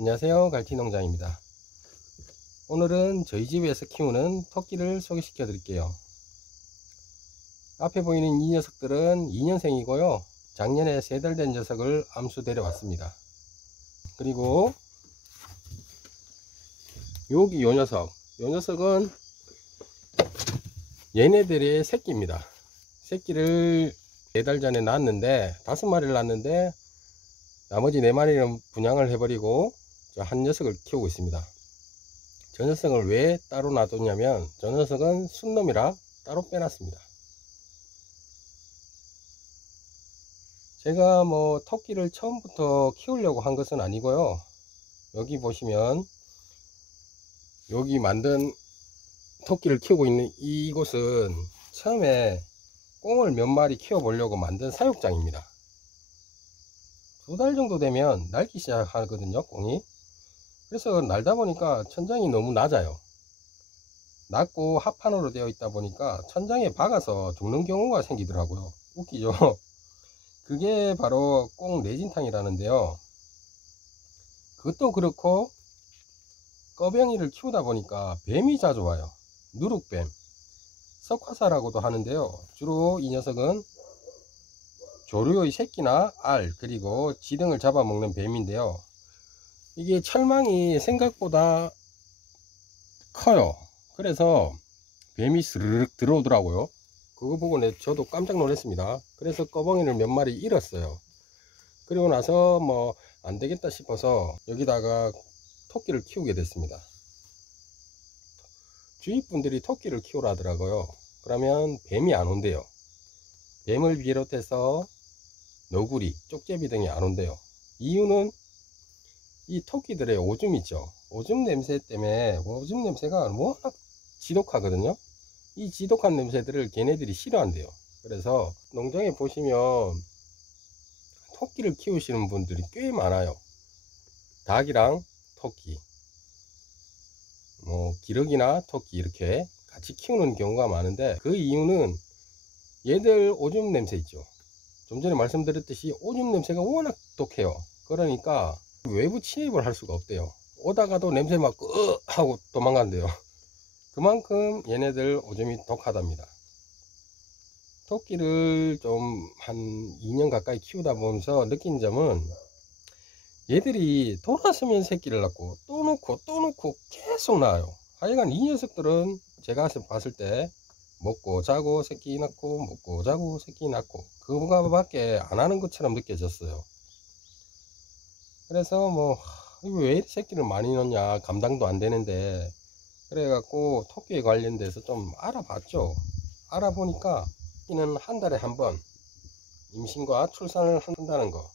안녕하세요, 갈치농장입니다. 오늘은 저희 집에서 키우는 토끼를 소개시켜 드릴게요. 앞에 보이는 이 녀석들은 2년생이고요 작년에 3달 된 녀석을 암수 데려왔습니다. 그리고 여기 요 녀석은 얘네들의 새끼입니다. 새끼를 4달 전에 낳았는데 5마리를 낳았는데 나머지 4마리는 분양을 해버리고 저 한 녀석을 키우고 있습니다. 저 녀석을 왜 따로 놔뒀냐면 저 녀석은 순놈이라 따로 빼놨습니다. 제가 뭐 토끼를 처음부터 키우려고 한 것은 아니고요. 여기 보시면 여기 만든 토끼를 키우고 있는 이곳은 처음에 꽁을 몇 마리 키워 보려고 만든 사육장입니다. 2달 정도 되면 낡기 시작하거든요, 꽁이. 그래서 날다 보니까 천장이 너무 낮아요. 낮고 합판으로 되어 있다 보니까 천장에 박아서 죽는 경우가 생기더라고요. 웃기죠? 그게 바로 꽁 내진탕이라는데요. 그것도 그렇고 꺼병이를 키우다 보니까 뱀이 자주 와요. 누룩뱀, 석화사라고도 하는데요. 주로 이 녀석은 조류의 새끼나 알, 그리고 지등을 잡아먹는 뱀인데요. 이게 철망이 생각보다 커요. 그래서 뱀이 스르륵 들어오더라고요. 그거 보고 저도 깜짝 놀랐습니다. 그래서 꺼벙이를 몇 마리 잃었어요. 그리고 나서 뭐 안되겠다 싶어서 여기다가 토끼를 키우게 됐습니다. 주위 분들이 토끼를 키우라 하더라고요. 그러면 뱀이 안 온대요. 뱀을 비롯해서 너구리, 쪽제비 등이 안 온대요. 이유는 이 토끼들의 오줌 있죠. 오줌 냄새 때문에, 오줌 냄새가 워낙 지독하거든요. 이 지독한 냄새들을 걔네들이 싫어한대요. 그래서 농장에 보시면 토끼를 키우시는 분들이 꽤 많아요. 닭이랑 토끼, 뭐 기러기나 토끼 이렇게 같이 키우는 경우가 많은데, 그 이유는 얘들 오줌 냄새 있죠. 좀 전에 말씀드렸듯이 오줌 냄새가 워낙 독해요. 그러니까 외부 침입을 할 수가 없대요. 오다가도 냄새 맡고 하고 도망간대요. 그만큼 얘네들 오줌이 독하답니다. 토끼를 좀 한 2년 가까이 키우다 보면서 느낀 점은 얘들이 돌아서면 새끼를 낳고 또 놓고 계속 낳아요. 하여간 이 녀석들은 제가 봤을 때 먹고 자고 새끼 낳고 먹고 자고 새끼 낳고 그거밖에 안 하는 것처럼 느껴졌어요. 그래서 뭐 왜 새끼를 많이 넣냐, 감당도 안 되는데, 그래갖고 토끼에 관련돼서 좀 알아봤죠. 알아보니까 토끼는 한 달에 한 번 임신과 출산을 한다는 거,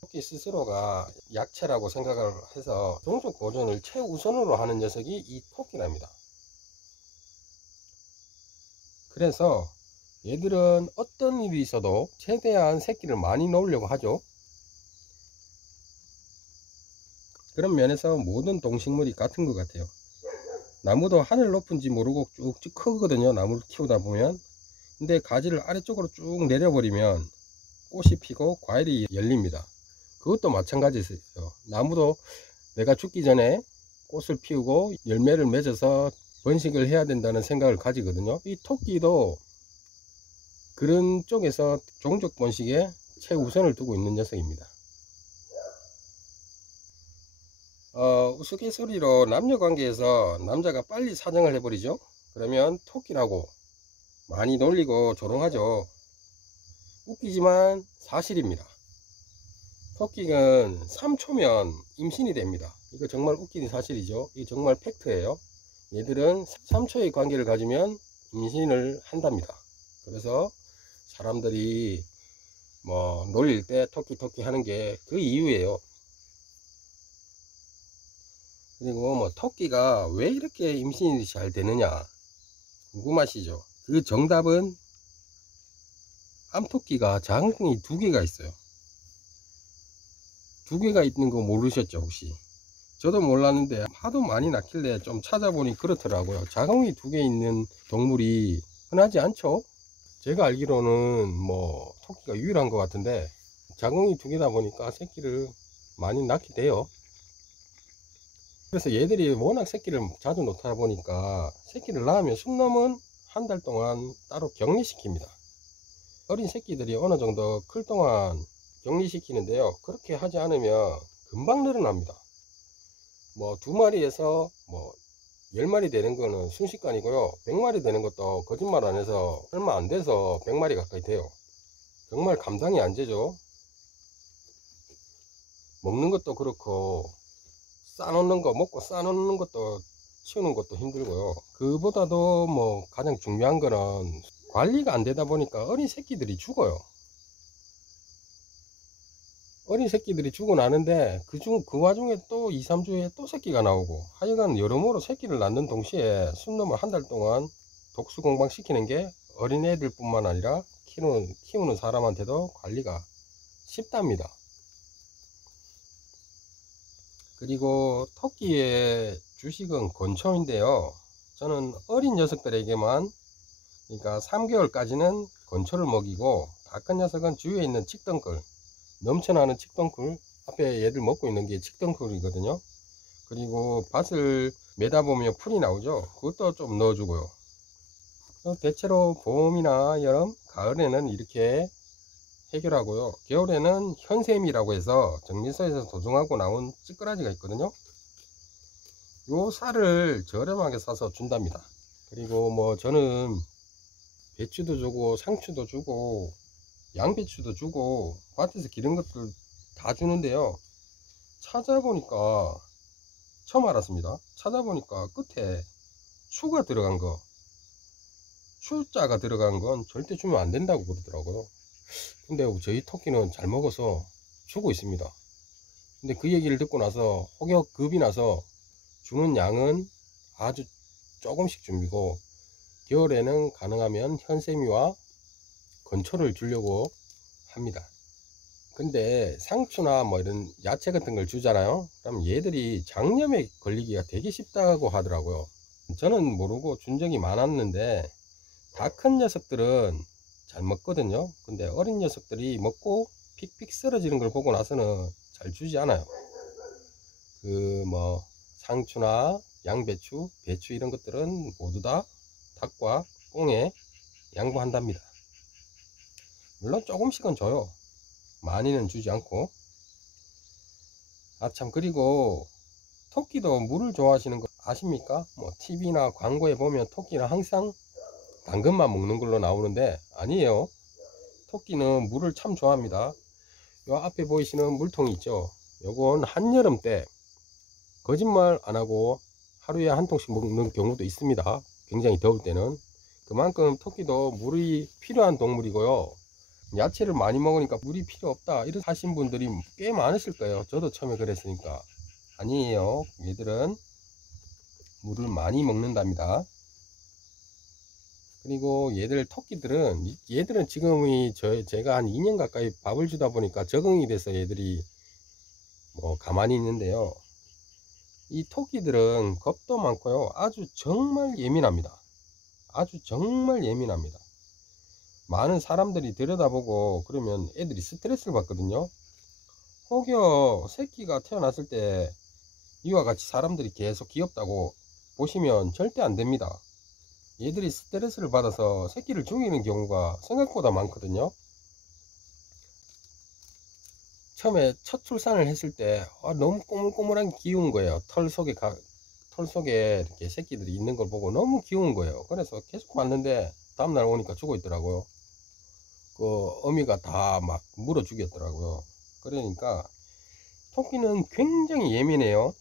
토끼 스스로가 약체라고 생각을 해서 종족 보존을 최우선으로 하는 녀석이 이 토끼랍니다. 그래서 얘들은 어떤 일이 있어도 최대한 새끼를 많이 놓으려고 하죠. 그런 면에서 모든 동식물이 같은 것 같아요. 나무도 하늘 높은지 모르고 쭉쭉 크거든요, 나무를 키우다 보면. 근데 가지를 아래쪽으로 쭉 내려버리면 꽃이 피고 과일이 열립니다. 그것도 마찬가지예요. 나무도 내가 죽기 전에 꽃을 피우고 열매를 맺어서 번식을 해야 된다는 생각을 가지거든요. 이 토끼도 그런 쪽에서 종족 번식에 최우선을 두고 있는 녀석입니다. 우스갯소리로 남녀관계에서 남자가 빨리 사정을 해버리죠. 그러면 토끼라고 많이 놀리고 조롱하죠. 웃기지만 사실입니다. 토끼는 3초면 임신이 됩니다. 이거 정말 웃기는 사실이죠. 이거 정말 팩트예요. 얘들은 3초의 관계를 가지면 임신을 한답니다. 그래서 사람들이 뭐 놀릴 때 토끼 하는 게 그 이유예요. 그리고 뭐 토끼가 왜 이렇게 임신이 잘 되느냐 궁금하시죠? 그 정답은 암토끼가 자궁이 2개가 있어요. 2개가 있는 거 모르셨죠 혹시? 저도 몰랐는데 하도 많이 낳길래 좀 찾아보니 그렇더라고요. 자궁이 2개 있는 동물이 흔하지 않죠? 제가 알기로는 뭐 토끼가 유일한 것 같은데 자궁이 2개다 보니까 새끼를 많이 낳게 돼요. 그래서 얘들이 워낙 새끼를 자주 놓다 보니까 새끼를 낳으면 숨놈은 한 달 동안 따로 격리시킵니다. 어린 새끼들이 어느 정도 클 동안 격리시키는데요, 그렇게 하지 않으면 금방 늘어납니다. 뭐 2마리에서 뭐 10마리 되는 거는 순식간이고요, 100마리 되는 것도 거짓말 안 해서 얼마 안 돼서 100마리 가까이 돼요. 정말 감당이 안 되죠. 먹는 것도 그렇고 싸놓는 거, 먹고 싸놓는 것도 치우는 것도 힘들고요. 그보다도 뭐 가장 중요한 거는 관리가 안 되다 보니까 어린 새끼들이 죽어요. 어린 새끼들이 죽어 나는데 그 와중에 또 2, 3주에 또 새끼가 나오고, 하여간 여러모로 새끼를 낳는 동시에 순놈을 한 달 동안 독수 공방 시키는 게 어린애들 뿐만 아니라 키우는 사람한테도 관리가 쉽답니다. 그리고 토끼의 주식은 건초인데요, 저는 어린 녀석들에게만, 그러니까 3개월까지는 건초를 먹이고, 다 큰 녀석은 주위에 있는 칡덩굴, 넘쳐나는 칡덩굴, 앞에 얘들 먹고 있는 게 칡덩굴이거든요. 그리고 밭을 매다 보면 풀이 나오죠. 그것도 좀 넣어주고요. 대체로 봄이나 여름, 가을에는 이렇게 해결하고요. 겨울에는 현샘이라고 해서 정미소에서 도정하고 나온 찌끄라지가 있거든요. 요 쌀을 저렴하게 사서 준답니다. 그리고 뭐 저는 배추도 주고 상추도 주고 양배추도 주고 밭에서 기른 것들 다 주는데요, 찾아보니까, 처음 알았습니다. 찾아보니까 끝에 추가 들어간 거, 추자가 들어간 건 절대 주면 안 된다고 그러더라고요. 근데 저희 토끼는 잘 먹어서 주고 있습니다. 근데 그 얘기를 듣고 나서 혹여 겁이 나서 주는 양은 아주 조금씩 줍니고, 겨울에는 가능하면 현세미와 건초를 주려고 합니다. 근데 상추나 뭐 이런 야채 같은 걸 주잖아요. 그럼 얘들이 장염에 걸리기가 되게 쉽다고 하더라고요. 저는 모르고 준 적이 많았는데 다 큰 녀석들은 잘 먹거든요. 근데 어린 녀석들이 먹고 픽픽 쓰러지는 걸 보고 나서는 잘 주지 않아요. 그 뭐 상추나 양배추, 배추 이런 것들은 모두 다 닭과 꽁에 양보한답니다. 물론 조금씩은 줘요. 많이는 주지 않고. 참, 그리고 토끼도 물을 좋아하시는 거 아십니까? 뭐 TV나 광고에 보면 토끼는 항상 당근만 먹는 걸로 나오는데 아니에요. 토끼는 물을 참 좋아합니다. 요 앞에 보이시는 물통이 있죠, 요건 한여름 때 거짓말 안 하고 하루에 한 통씩 먹는 경우도 있습니다. 굉장히 더울 때는. 그만큼 토끼도 물이 필요한 동물이고요. 야채를 많이 먹으니까 물이 필요 없다 이런 하신 분들이 꽤 많으실 거예요. 저도 처음에 그랬으니까. 아니에요. 얘들은 물을 많이 먹는답니다. 그리고 얘들은 지금이 제가 한 2년 가까이 밥을 주다 보니까 적응이 돼서 얘들이 뭐 가만히 있는데요, 이 토끼들은 겁도 많고요, 아주 정말 예민합니다. 아주 정말 예민합니다. 많은 사람들이 들여다보고 그러면 애들이 스트레스를 받거든요. 혹여 새끼가 태어났을 때 이와 같이 사람들이 계속 귀엽다고 보시면 절대 안 됩니다. 얘들이 스트레스를 받아서 새끼를 죽이는 경우가 생각보다 많거든요. 처음에 첫 출산을 했을 때 너무 꼬물꼬물한 귀여운 거예요. 털 속에 이렇게 새끼들이 있는 걸 보고 너무 귀여운 거예요. 그래서 계속 봤는데 다음날 오니까 죽어 있더라고요. 그 어미가 다 막 물어 죽였더라고요. 그러니까 토끼는 굉장히 예민해요.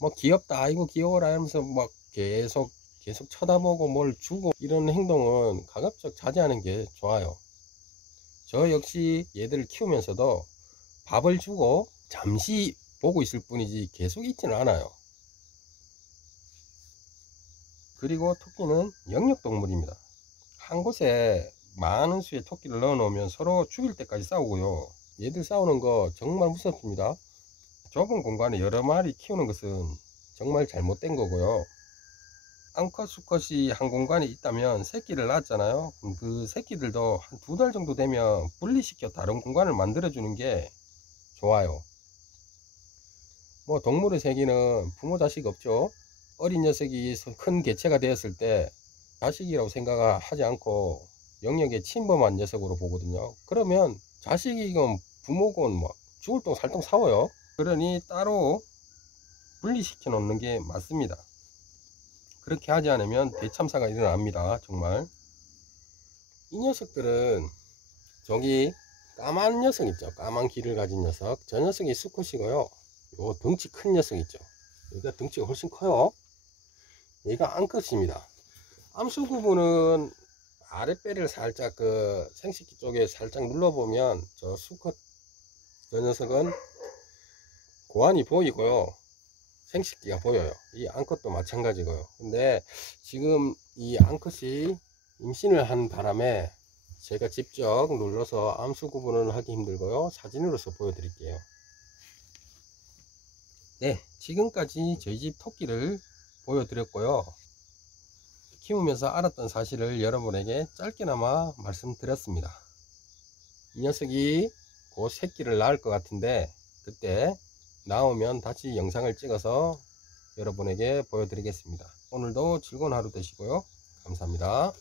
뭐 귀엽다, 아이고 귀여워라 하면서 막 계속 쳐다보고 뭘 주고 이런 행동은 가급적 자제하는 게 좋아요. 저 역시 얘들을 키우면서도 밥을 주고 잠시 보고 있을 뿐이지 계속 있지는 않아요. 그리고 토끼는 영역동물입니다. 한 곳에 많은 수의 토끼를 넣어 놓으면 서로 죽일 때까지 싸우고요. 얘들 싸우는 거 정말 무섭습니다. 좁은 공간에 여러 마리 키우는 것은 정말 잘못된 거고요. 암컷 수컷이 한 공간에 있다면 새끼를 낳았잖아요. 그 새끼들도 한 2달 정도 되면 분리시켜 다른 공간을 만들어 주는 게 좋아요. 뭐 동물의 세계는 부모 자식 없죠. 어린 녀석이 큰 개체가 되었을 때 자식이라고 생각하지 않고 영역에 침범한 녀석으로 보거든요. 그러면 자식이건 부모건 뭐 죽을 똥 살똥 사워요. 그러니 따로 분리시켜 놓는 게 맞습니다. 그렇게 하지 않으면 대참사가 일어납니다. 정말. 이 녀석들은 저기 까만 녀석 있죠. 까만 귀를 가진 녀석. 저 녀석이 수컷이고요. 요 덩치 큰 녀석 있죠. 얘가 덩치가 훨씬 커요. 얘가 암컷입니다. 암수 구분은 아랫배를 살짝 그 생식기 쪽에 살짝 눌러보면 저 수컷 저 녀석은 고환이 보이고요. 생식기가 보여요. 이 암컷도 마찬가지고요. 근데 지금 이 암컷이 임신을 한 바람에 제가 직접 눌러서 암수 구분을 하기 힘들고요. 사진으로서 보여드릴게요. 네, 지금까지 저희 집 토끼를 보여드렸고요. 키우면서 알았던 사실을 여러분에게 짧게나마 말씀드렸습니다. 이 녀석이 곧 새끼를 낳을 것 같은데 그때 나오면 다시 영상을 찍어서 여러분에게 보여드리겠습니다. 오늘도 즐거운 하루 되시고요. 감사합니다.